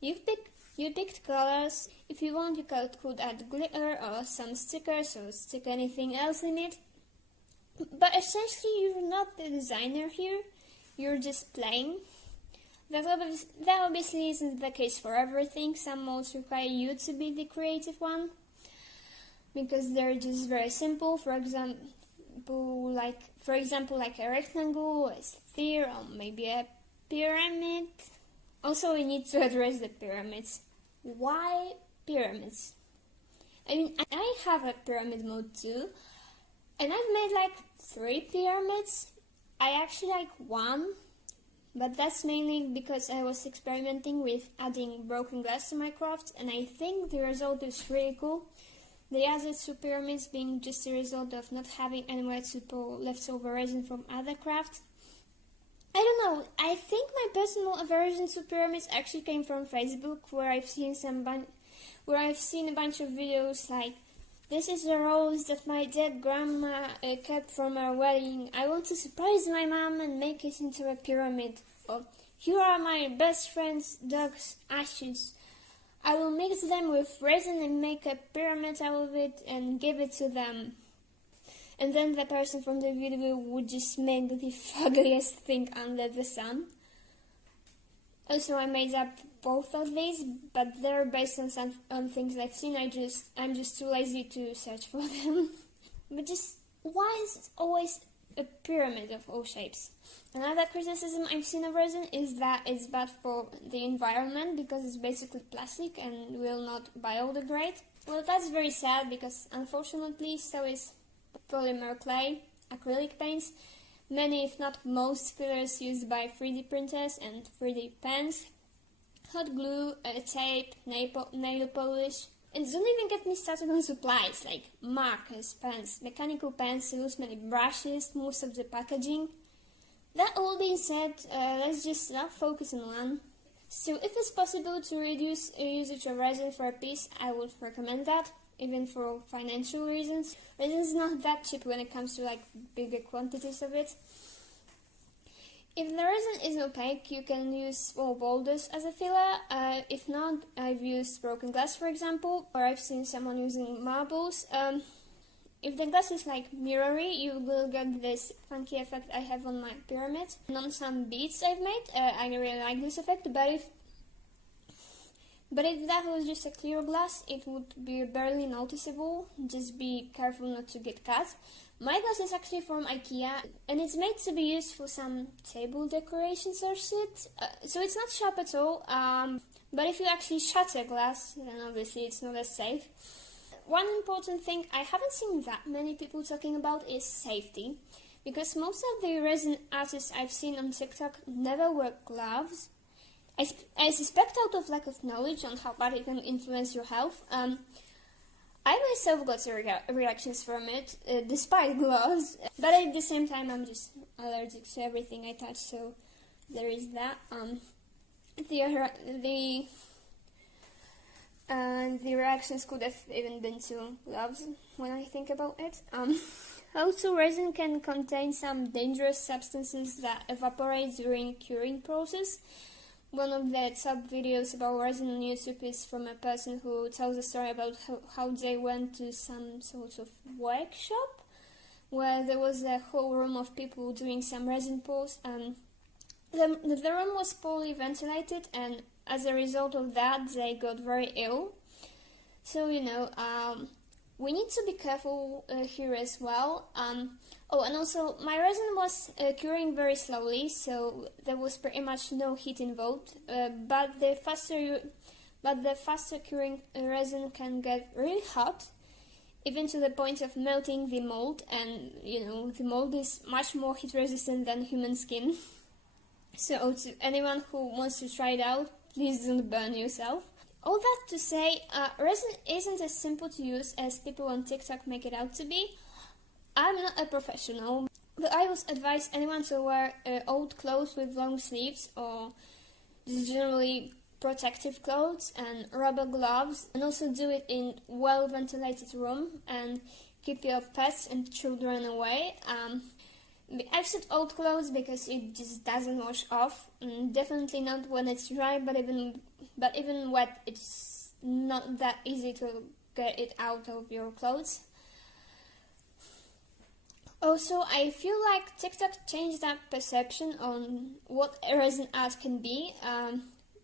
You picked colors. If you want, you could add glitter or some stickers or stick anything else in it. But essentially, you're not the designer here. You're just playing. That obviously isn't the case for everything. Some modes require you to be the creative one, because they're just very simple. For example, like a rectangle, a sphere, or maybe a pyramid. Also, we need to address the pyramids. Why pyramids? I mean, I have a pyramid mode too, and I've made like 3 pyramids. I actually like one, but that's mainly because I was experimenting with adding broken glass to my craft, and I think the result is really cool. The other 2 pyramids being just a result of not having anywhere to pull leftover resin from other crafts. I don't know, I think my personal aversion to pyramids actually came from Facebook, where I've seen a bunch of videos like, "This is a rose that my dead grandma kept from our wedding. I want to surprise my mom and make it into a pyramid." Or, "Here are my best friend's dog's ashes. I will mix them with resin and make a pyramid out of it and give it to them." And then the person from the video would just make the ugliest thing under the sun. Also, I made up both of these, but they're based on things I've seen. I'm just too lazy to search for them. But just, why is it always a pyramid of all shapes? Another criticism I've seen of resin is that it's bad for the environment because it's basically plastic and will not biodegrade. Well, that's very sad because unfortunately so is polymer clay, acrylic paints, many if not most fillers used by 3D printers and 3D pens, hot glue, tape, nail polish. And don't even get me started on supplies like markers, pens, mechanical pencils, many brushes, most of the packaging. That all being said, let's just not focus on one. So if it's possible to reduce usage of resin for a piece, I would recommend that, even for financial reasons. Resin is not that cheap when it comes to like bigger quantities of it. If the resin is opaque, you can use small boulders as a filler. If not, I've used broken glass, for example, or I've seen someone using marbles. If the glass is like mirrory, you will get this funky effect I have on my pyramid. And on some beads I've made, I really like this effect, but if that was just a clear glass, it would be barely noticeable. Just be careful not to get cut. My glass is actually from IKEA, and it's made to be used for some table decorations or shit. So it's not sharp at all, but if you actually shatter glass, then obviously it's not as safe. One important thing I haven't seen that many people talking about is safety, because most of the resin artists I've seen on TikTok never wear gloves. I suspect out of lack of knowledge on how bad it can influence your health. I myself got reactions from it, despite gloves, but at the same time I'm just allergic to everything I touch, so there is that. The reactions could have even been to gloves when I think about it. Also, resin can contain some dangerous substances that evaporate during curing process. One of the top videos about resin on YouTube is from a person who tells a story about how they went to some sort of workshop where there was a whole room of people doing some resin pours. The room was poorly ventilated, and as a result of that, they got very ill. So, we need to be careful here as well. Oh, and also, my resin was curing very slowly, so there was pretty much no heat involved. But the faster curing resin can get really hot, even to the point of melting the mold. And the mold is much more heat resistant than human skin. So, to anyone who wants to try it out, please don't burn yourself. All that to say, resin isn't as simple to use as people on TikTok make it out to be. I'm not a professional, but I would advise anyone to wear old clothes with long sleeves or generally protective clothes and rubber gloves, and also do it in well-ventilated room and keep your pets and children away. I've said old clothes because it just doesn't wash off. Definitely not when it's dry, but even but even wet, it's not that easy to get it out of your clothes. Also, I feel like TikTok changed that perception on what resin art can be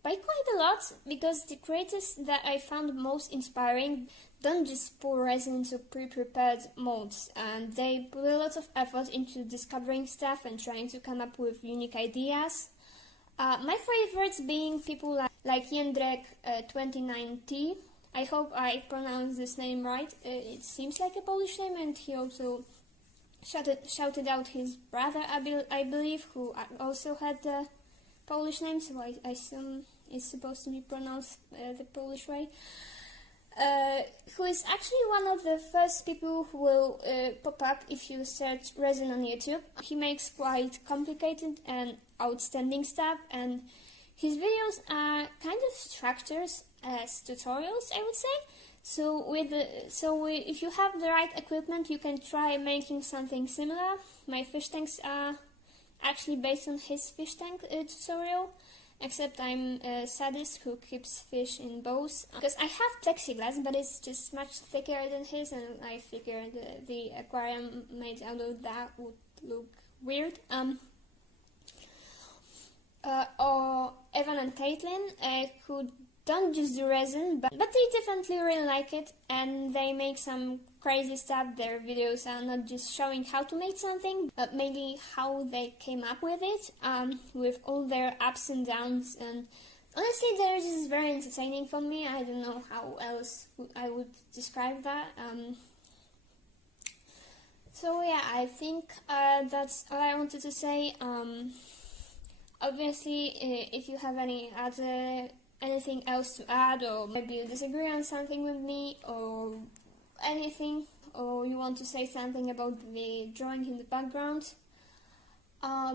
by quite a lot, because the creators that I found most inspiring don't just pour resin into pre-prepared molds, and they put a lot of effort into discovering stuff and trying to come up with unique ideas. My favorites being people like Jędrek 29T. I hope I pronounced this name right. It seems like a Polish name, and he also shouted out his brother, I believe, who also had the Polish name, so I assume it's supposed to be pronounced the Polish way. Who is actually one of the first people who will pop up if you search resin on YouTube. He makes quite complicated and outstanding stuff, and his videos are kind of structured as tutorials, I would say. So if you have the right equipment, you can try making something similar. My fish tanks are actually based on his fish tank tutorial, except I'm a sadist who keeps fish in bowls. Because I have plexiglass, but it's just much thicker than his, and I figured the aquarium made out of that would look weird. Or Evan and Caitlin, who don't just do resin, but they definitely really like it, and they make some crazy stuff. Their videos are not just showing how to make something, but maybe how they came up with it, with all their ups and downs, and honestly they're just very entertaining for me. I don't know how else I would describe that. So yeah, I think that's all I wanted to say. Obviously, if you have anything else to add, or maybe you disagree on something with me, or anything, or you want to say something about the drawing in the background, I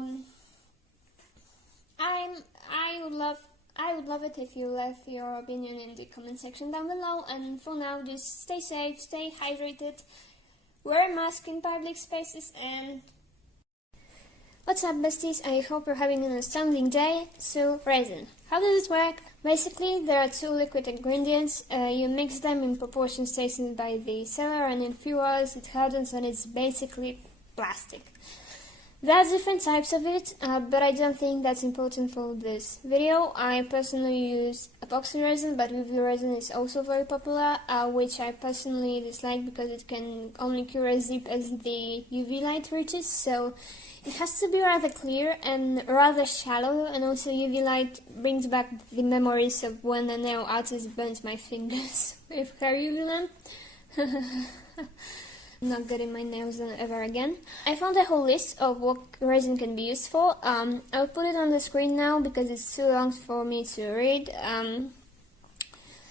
would love it if you left your opinion in the comment section down below. And for now, just stay safe, stay hydrated, wear a mask in public spaces, and what's up, besties? I hope you're having an astounding day. So, resin. How does it work? Basically, there are two liquid ingredients. You mix them in proportions stated by the seller, and in few hours it hardens and it's basically plastic. There are different types of it, but I don't think that's important for this video. I personally use epoxy resin, but UV resin is also very popular, which I personally dislike because it can only cure a zip as the UV light reaches, so it has to be rather clear and rather shallow, and also UV light brings back the memories of when a nail artist burnt my fingers with her UV lamp. Not getting my nails done ever again. I found a whole list of what resin can be used for. I'll put it on the screen now because it's too long for me to read.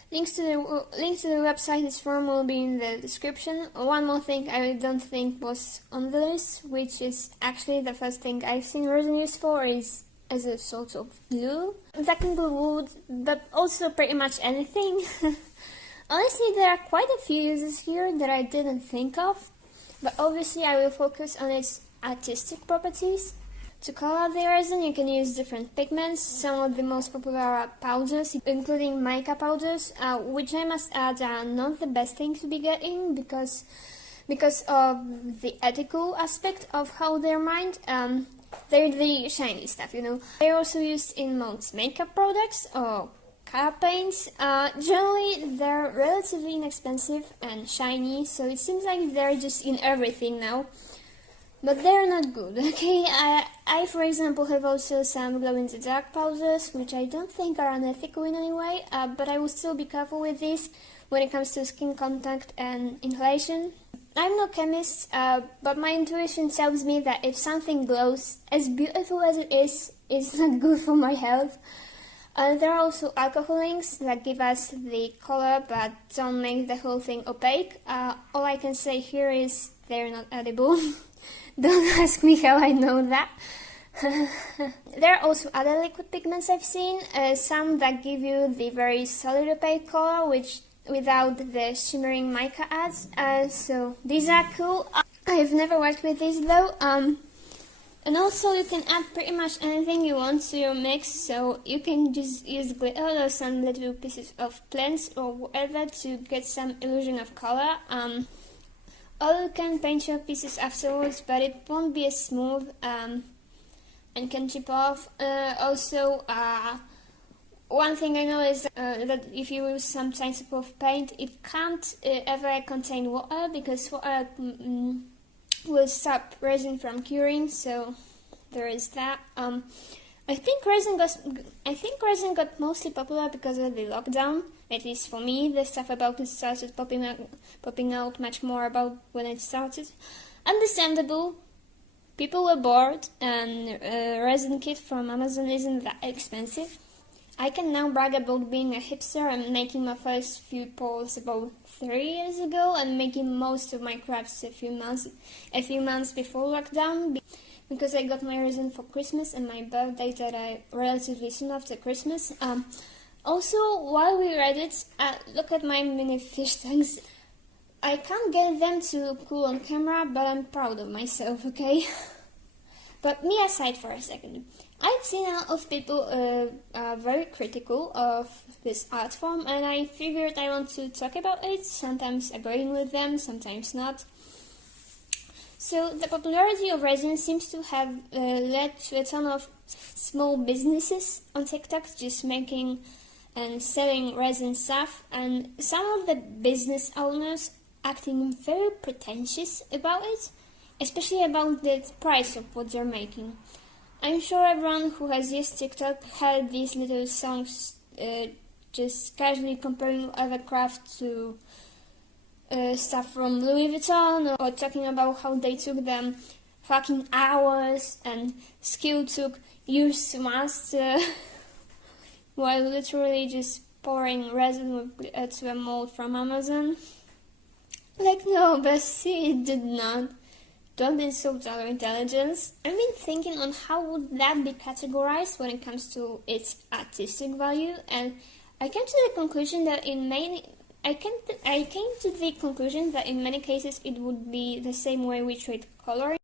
Link to the website this form will be in the description. One more thing I don't think was on the list, which is actually the first thing I've seen resin used for, is as a sort of glue. That can be wood, but also pretty much anything. Honestly, there are quite a few uses here that I didn't think of, but obviously I will focus on its artistic properties. To color the resin, you can use different pigments. Some of the most popular are powders, including mica powders, which I must add are not the best thing to be getting because of the ethical aspect of how they're mined. They're the shiny stuff, you know. They're also used in most makeup products or color paints. Generally, they're relatively inexpensive and shiny, so it seems like they're just in everything now. But they're not good, okay? I, for example, have also some glow-in-the-dark powders, which I don't think are unethical in any way, but I will still be careful with these when it comes to skin contact and inhalation. I'm no chemist, but my intuition tells me that if something glows, as beautiful as it is, it's not good for my health. There are also alcohol inks that give us the color but don't make the whole thing opaque. All I can say here is they're not edible. Don't ask me how I know that. There are also other liquid pigments I've seen, some that give you the very solid opaque color which without the shimmering mica adds, so these are cool. I've never worked with these though. And also you can add pretty much anything you want to your mix, so you can just use glitter or some little pieces of plants or whatever to get some illusion of color. Or you can paint your pieces afterwards, but it won't be as smooth and can chip off. One thing I know is that if you use some type of paint, it can't ever contain water, because water will stop resin from curing. So there is that. I think resin got mostly popular because of the lockdown. At least for me, the stuff about it started popping out much more about when it started. Understandable. People were bored, and a resin kit from Amazon isn't that expensive. I can now brag about being a hipster and making my first few pours about 3 years ago, and making most of my crafts a few months before lockdown, because I got my resin for Christmas and my birthday that I relatively soon after Christmas. Also, while we read it, look at my mini fish tanks. I can't get them to look cool on camera, but I'm proud of myself, okay? But me aside for a second, I've seen a lot of people are very critical of this art form, and I figured I want to talk about it, sometimes agreeing with them, sometimes not. So the popularity of resin seems to have led to a ton of small businesses on TikTok just making and selling resin stuff, and some of the business owners acting very pretentious about it, especially about the price of what they're making. I'm sure everyone who has used TikTok had these little songs just casually comparing other craft to stuff from Louis Vuitton, or talking about how they took them fucking hours and skill took years to master while literally just pouring resin with glitter to a mold from Amazon. Like, no, Bessie, it did not. Don't insult our intelligence. I've been thinking on how would that be categorized when it comes to its artistic value, and I came to the conclusion that in many cases it would be the same way we treat coloring.